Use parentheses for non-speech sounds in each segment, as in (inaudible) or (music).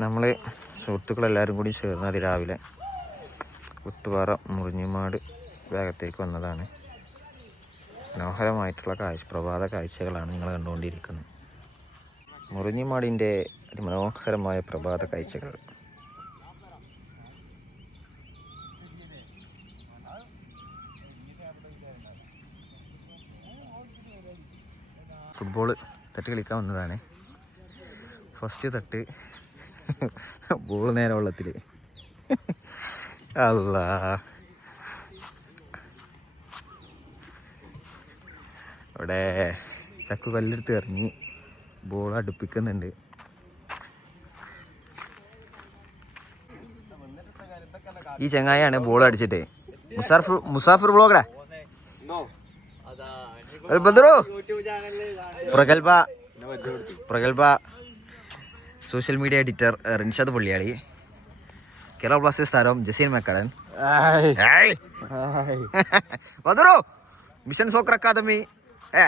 നമ്മൾ സുഹൃത്തുക്കളെല്ലാവരും കൂടി ചേർന്ന് അതിരാവിലെ കുട്ടുപാറ മുറിഞ്ഞുമാട് ഭാഗത്തേക്ക് വന്നതാണ്. മനോഹരമായിട്ടുള്ള കാഴ്ച പ്രഭാത കാഴ്ചകളാണ് നിങ്ങൾ കണ്ടുകൊണ്ടിരിക്കുന്നത്. മുറിഞ്ഞിമാടിന്റെ അതിമനോഹരമായ മനോഹരമായ പ്രഭാത കാഴ്ചകൾ. ഫുട്ബോൾ തട്ട് കളിക്കാൻ വന്നതാണ്. ഫസ്റ്റ് തട്ട് ബോൾ നേരെ വെള്ളത്തിൽ അല്ല അവിടെ ചക്കു കല്ലെടുത്ത് ഇറങ്ങി ബോൾ അടുപ്പിക്കുന്നുണ്ട്. ഈ ചങ്ങായാണ് ബോൾ അടിച്ചിട്ട്. മുസാഫർ മുസാഫർ ബ്ലോഗടാ പ്രഗൽഭ പ്രഗൽഭ social media editor Rinshad പുള്ളിയാളി. Kerala Blasters താരം ജസീൻ മക്കടൻ. (laughs) വധുറോ മിഷൻ സോക്കർ അക്കാദമി ഏ?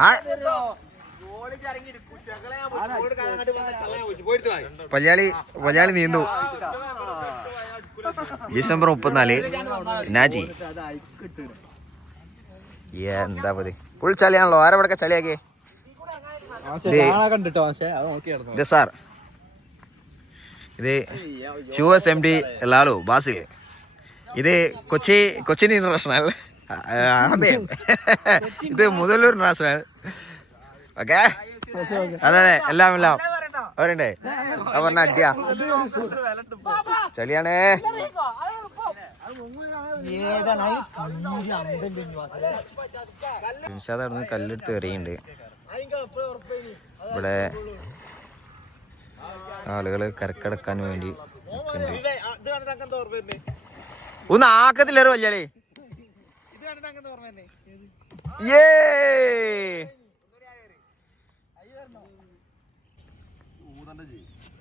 ആ. പല്യാളി പല്യാളി നീന്തു. ഡിസംബർ മുപ്പത്തിനാല് നാജി. എന്താ പതി? ഫുൾ ചളിയാണല്ലോ ആരവിടെ ചളിയാക്കി കണ്ടിട്ടോ പക്ഷേ അത് നോക്കി കിടന്നു ഇത് സാർ. ഇത് U S M D Lalu Basil. ഇത് കൊച്ചി കൊച്ചിൻ ഇന്റർനാഷണൽ. അതെ. ഇത് മുതലൂർ ഇന്റർനാഷണൽ. ഓക്കെ? അതെ അതെ എല്ലാം എല്ലാം. അവരുണ്ടേ. പറഞ്ഞ അടിയാ. ചളിയാണേ. നിഷാദ് അവിടെ നിന്ന് കല്ലെടുത്ത് എറിയുന്നുണ്ട് ഇവിടെ ആളുകൾ കരക്കടക്കാൻ വേണ്ടി ഒന്ന് ആക്കത്തില്ലല്ലോ വല്യാളി.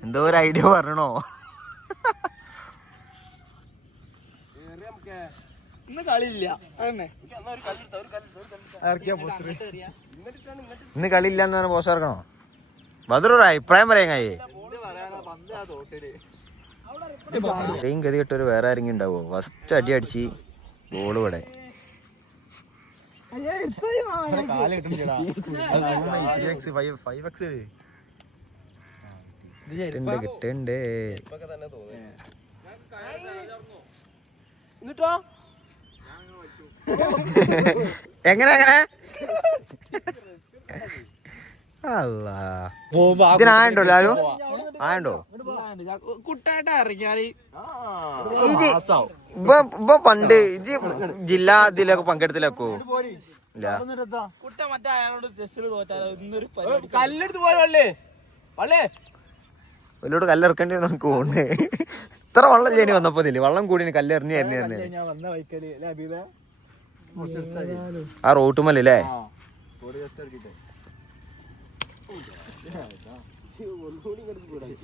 എന്തോ ഒരു ഐഡിയ പറഞ്ഞോ കളിയില്ല. ഇന്ന് കളിയില്ല എന്ന് പറഞ്ഞ പോസ്റ്റ് ഇറക്കണോ? അഭിപ്രായം പറയാൻ ഇത്രയും സെയിം ഗതി കിട്ടൊരു വേറെ ആരെങ്കിലും ഉണ്ടാവോ? ഫസ്റ്റ് അടി അടിച്ച് ബോൾ ഇവിടെ. കിട്ടുണ്ട് കിട്ടുണ്ട് എന്നിട്ടോ എങ്ങനെ എങ്ങനെ? ഇതിനായുണ്ടോ ലാലു? ആയുണ്ടോ? കുട്ടായിട്ട് ഇറങ്ങിയാൽ. ഇജി ഇപ്പൊ പണ്ട് ഇത് ജില്ലാ ഇതിലൊക്കെ പങ്കെടുത്തില്ലക്കോ ഇല്ല. കുട്ട മറ്റേ അയാളോട് ജസ്റ്റ് തോറ്റാലോ ഇന്നൊരു കല്ലെടുത്ത് പോലെ വള്ളേ വലിയോട് കല്ലെറുക്കേണ്ടി നമുക്ക് തോന്നുന്നു. ഇത്ര വെള്ളം ഇനി വന്നപ്പോ ഇതിൽ? വെള്ളം കൂടി ഇനി ആ റോട്ടുമല്ലേ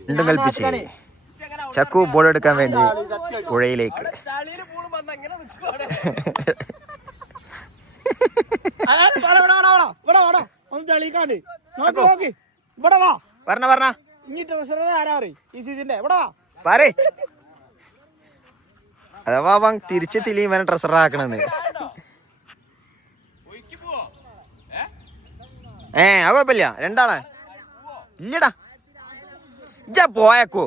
രണ്ടും കൽപ്പിച്ച്. ചക്കു ബോൾ എടുക്കാൻ വേണ്ടി പുഴയിലേക്ക്. പറഞ്ഞ പറഞ്ഞ (laughs) ഇനി ട്രഷറർ ആരാ ഈ സീസണിന്റെ. ഇവിടെ വാ. പറ അഥവാ അവൻ തിരിച്ച് തിലി ഇവനെ ട്രഷർ ആക്കണെന്ന് ഏ അത് കുഴപ്പമില്ല. രണ്ടാളെ. ഇല്ലടാ. ഇജ പോയക്കോ.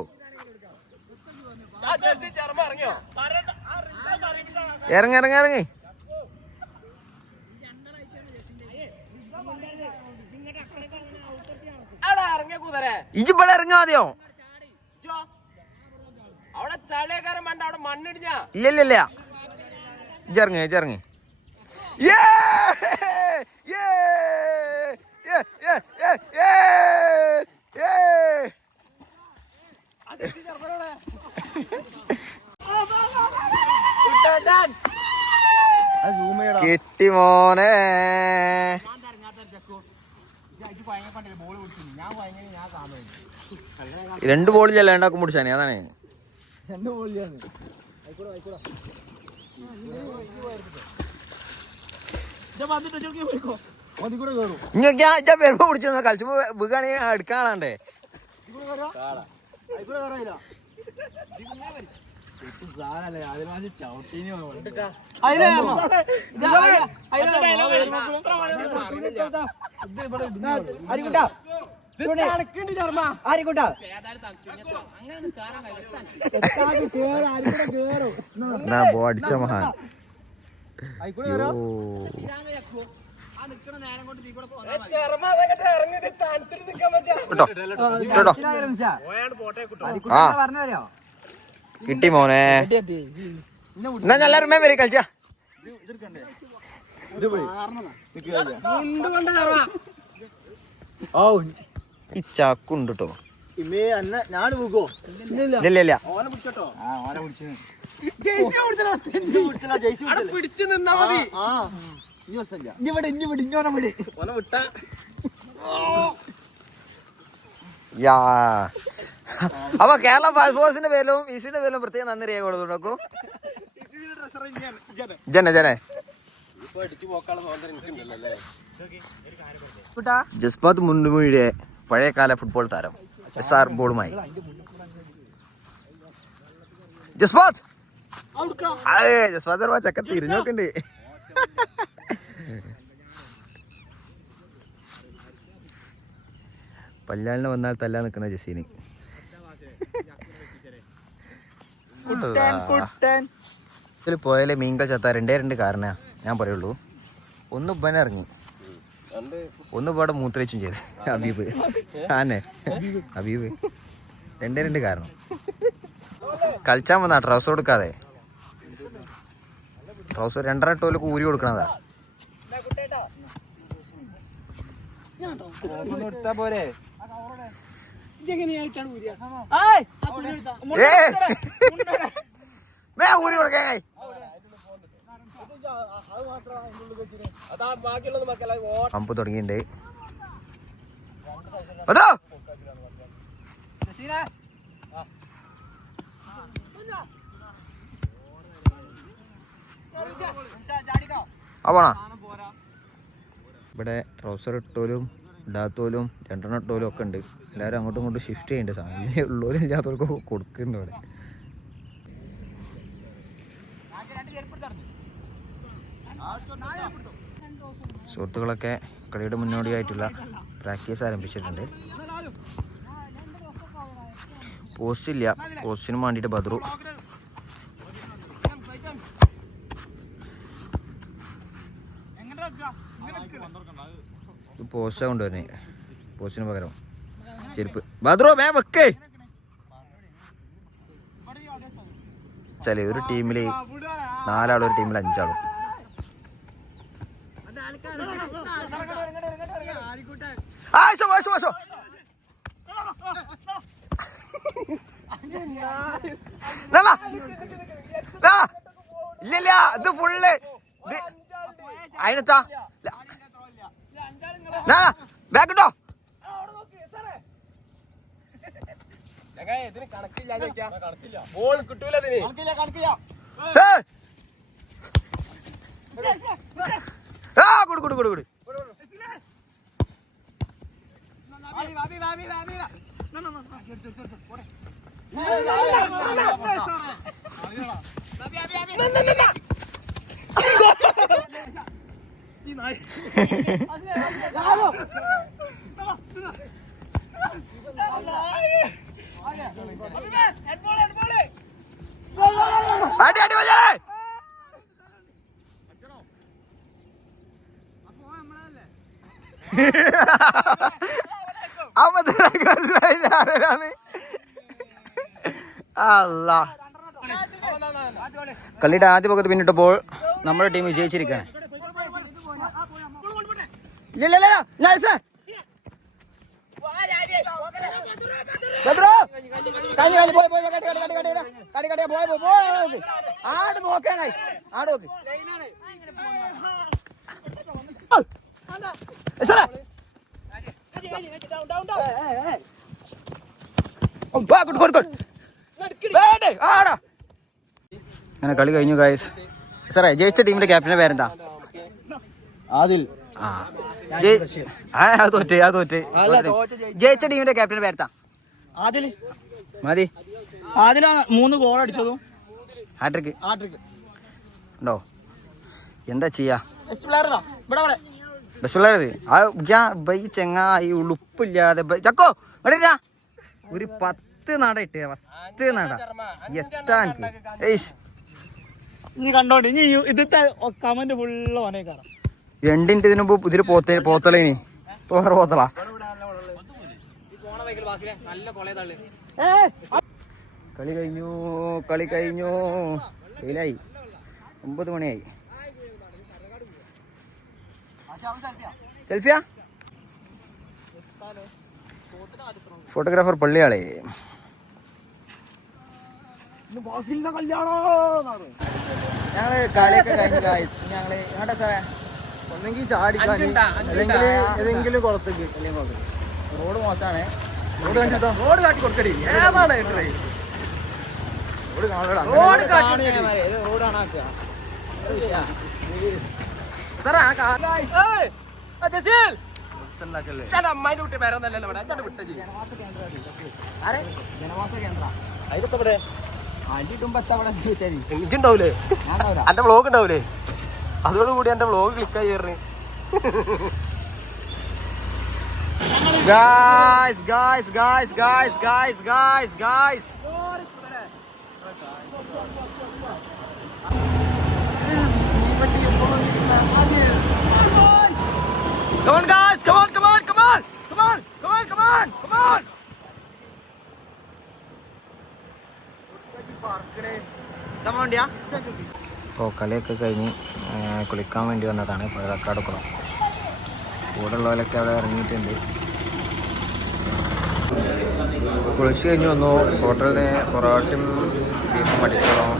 ഇറങ്ങി ഇറങ്ങി ഇറങ്ങി. അവിടെ ഇറങ്ങിയ കുതിരെ ഇജ്ജ് ഇവിടെ ഇറങ്ങാതെയോ ചോ. അവിടെ ചളിയക്കാരൻ വേണ്ട അവിടെ മണ്ണിടിഞ്ഞാ ഇല്ല ഇല്ല ഇല്ല ഇജ്ജ് ഇറങ്ങി ഇറങ്ങി. Yeah! Yeah! Yeah! Yeah! Yeah! Yeah! Yeah! കിട്ടി മോനെ. രണ്ട് ബോളിലല്ല രണ്ടാക്കും പിടിച്ചാനെ അതാണ്. രണ്ട് ബോളിലാണ് വന്നിട്ട് ഇങ്ങൊക്കെ ഞാൻ വരുമ്പോ പിടിച്ചു കളിച്ചുമ്പോ വീകാണെങ്കിൽ എടുക്കാനാണ്ടേ എന്നാ ബോടിച്ച മഹാൻ. കേട്ടോ. കേട്ടോ. ആ. കിട്ടി മോനെ. എന്നാ ഞാൻ എല്ലാവരും വരും കളിച്ച. ഈ ചാക്കുണ്ട് കേട്ടോ ഞാൻ പോകോ ഇല്ല ഇല്ല ഇല്ല. പിടിച്ചു. നിന്നാ മതി. യാ. അപ്പൊ കേരള ഫയർഫോഴ്സിന്റെ പേരിലും ഇസിന്റെ പേരിലും പ്രത്യേകം നന്ദി രേഖ കൊടുത്തു നോക്കൂ. ജന ജന ജസ്പാത് മുണ്ടുമൊഴിയുടെ പഴയകാല ഫുട്ബോൾ താരം എസ് ആർ ബോളുമായി. ജസ്പാത്! ജസ്പാത് ചക്ക തിരിഞ്ഞോക്കുണ്ട് പല്ലാലിനെ വന്നാൽ തല്ലാൻ നിൽക്കുന്ന ജസീന്. ഇതിൽ പോയാലേ മീൻകൾ ചത്ത. രണ്ടേ രണ്ട് കാരണ ഞാൻ പറയുള്ളൂ. ഒന്ന് ഉപ്പനെ ഇറങ്ങി. ഒന്ന് ഇവിടെ മൂത്രച്ചും ചെയ്ത്. ഹബീബ് ആന്നെ. ഹബീബ് രണ്ടേ രണ്ട് കാരണം. കളിച്ചാൻ വന്നാ ട്രൗസർ കൊടുക്കാതെ. ട്രൗസർ രണ്ടര ടോലൊക്കെ ഊരി കൊടുക്കണതാ. പോരെ? ഏ. മേ ഊരി കൊടുക്കേ. അതാ ബാക്കിയുള്ളത് മക്കളെ പമ്പ് തുടങ്ങിയിട്ടുണ്ട് അതോ. ആ. പോണോ? ഇവിടെ ട്രൗസർ ഇട്ടോലും ഇടാത്തോലും രണ്ടെണ്ണം ഇട്ടോലും ഒക്കെ ഉണ്ട്. എല്ലാവരും അങ്ങോട്ടും ഇങ്ങോട്ടും ഷിഫ്റ്റ് ചെയ്യേണ്ട. സാധനം ഉള്ളവരും ഇല്ലാത്തവർക്ക് കൊടുക്കുന്നുണ്ട് അവിടെ. സുഹൃത്തുക്കളൊക്കെ കളിയുടെ മുന്നോടിയായിട്ടുള്ള പ്രാക്ടീസ് ആരംഭിച്ചിട്ടുണ്ട്. പോസ്റ്റില്ല പോസ്റ്റിന് വേണ്ടിയിട്ട് ബദ്രു പോസ്റ്റാ കൊണ്ടുവരുന്നേ പോസ്റ്റിന് പകരം. ചെരുപ്പ്. ബദ്രോ മേ വെക്കേ. ചില ഒരു ടീമിൽ നാലാളും ഒരു ടീമിൽ അഞ്ചാളും. ഇല്ല ഇത് ഫുള്ള് അതിനെത്താ ബാക്ക് ഇട്ടോ. ഇതിന് കണക്കില്ല ബോൾ കിട്ടൂല ഇതിന്. ഏയ്. ആ കൊടു കൊടു കൊടു കൊടു. അടി അടി വല്ലേ അപ്പൊ ആരാണ് അല്ല. കളിയുടെ ആദ്യ പക്കത്ത് പിന്നിട്ടപ്പോൾ നമ്മുടെ ടീം വിജയിച്ചിരിക്കുകയാണ്. ഇല്ല, ഇല്ല, ഇല്ല, nice. ബദ്രു, കഴിഞ്ഞ്, കഴിഞ്ഞ്, പോയി, പോയി, കട്ടി, കട്ടി, കട്ടി, കട്ടി, കട്ടി, കട്ടി, പോയി, പോയി, പോയി. ആട് നോക്കാൻ കഴി ആട് നോക്ക് സാറേ. ഓ, വാ, കൊടു, കൊടു, കൊടു. വേണ്ടേ, ആടാ. അങ്ങനെ കളി കഴിഞ്ഞു ഗായസ് സാറേ ജയിച്ച ടീമിന്റെ ക്യാപ്റ്റന്റെ പേരെന്താ ആദിൽ ആ. ജയി- ആ തോറ്റ് ജയിച്ച ടീമിന്റെ ക്യാപ്റ്റൻ പേരത്താ ആദിൽ. മതി. ആദിലാണ് മൂന്ന് ഗോൾ അടിച്ചതും ഹാട്രിക്ക് ഹാട്രിക്ക് ഉണ്ടോ? എന്താ ചെയ്യാ? ബെസ്റ്റ് പ്ലെയർ ഇവിടെ ആ ഞാൻ ബൈ ചെങ്ങായി ഉളുപ്പില്ലാതെ ചക്കോ ഇവിടെ ഒരു പത്ത് നട ഇട്ട് പത്ത് നട. എത്താൻ ഏയ്. നീ കണ്ടോണ്ട് ഇനി ഇത് കമന്റ് ഫുള്ള് ഓനേക്കാരം രണ്ടിന്റെ ഇതിനു മുമ്പ് ഇതിൽ പോത്ത പോത്തളേനി. ഇപ്പൊ വേറെ പോത്തളാ. കളി കഴിഞ്ഞു കളി കഴിഞ്ഞു. വെയിലായി. ഒമ്പത് മണിയായി. സെൽഫിയാ? ഫോട്ടോഗ്രാഫർ പള്ളിയാളെ. ഞങ്ങൾ കളിയൊക്കെ കഴിഞ്ഞു guys. ഞങ്ങൾ എങ്ങോട്ടാ സാറേ? ഒന്നെങ്കിൽ ചാടിക്കാൻ അല്ലെങ്കിൽ ഏതെങ്കിലും കുളത്തേക്ക് അല്ലെങ്കിൽ കുളത്തേക്ക് റോഡ് മോശമാണ് റോഡ് കണ്ടിട്ടോ റോഡ് കാട്ടി കൊടുക്കടി. ഏതാണ് റോഡ് റോഡ് കാട്ടി റോഡ് ആണാക്കുക ജനവാസ കേന്ദ്ര. അടിയിട്ടുമ്പോ അവിടെ ചോദിച്ചാൽ എനിക്കുണ്ടാവൂലേ ഞാൻ ഉണ്ടാവില്ല എന്റെ വ്ളോഗ് ഉണ്ടാവൂലേ? അതോടുകൂടി എന്റെ വ്ളോഗ് ക്ലിക്കായി കയറി guys guys guys guys guys guys guys നമ്മളുണ്ടിയാ ഇപ്പോൾ കളിയൊക്കെ കഴിഞ്ഞ് കുളിക്കാൻ വേണ്ടി വന്നതാണ്. പഴക്കാട് കുളം കൂടെ ഉള്ളവരൊക്കെ അവിടെ ഇറങ്ങിയിട്ടുണ്ട്. കുളിച്ച് കഴിഞ്ഞ് വന്നു. ഹോട്ടലിന് പൊറോട്ടയും ബീഫും അടിച്ചോളം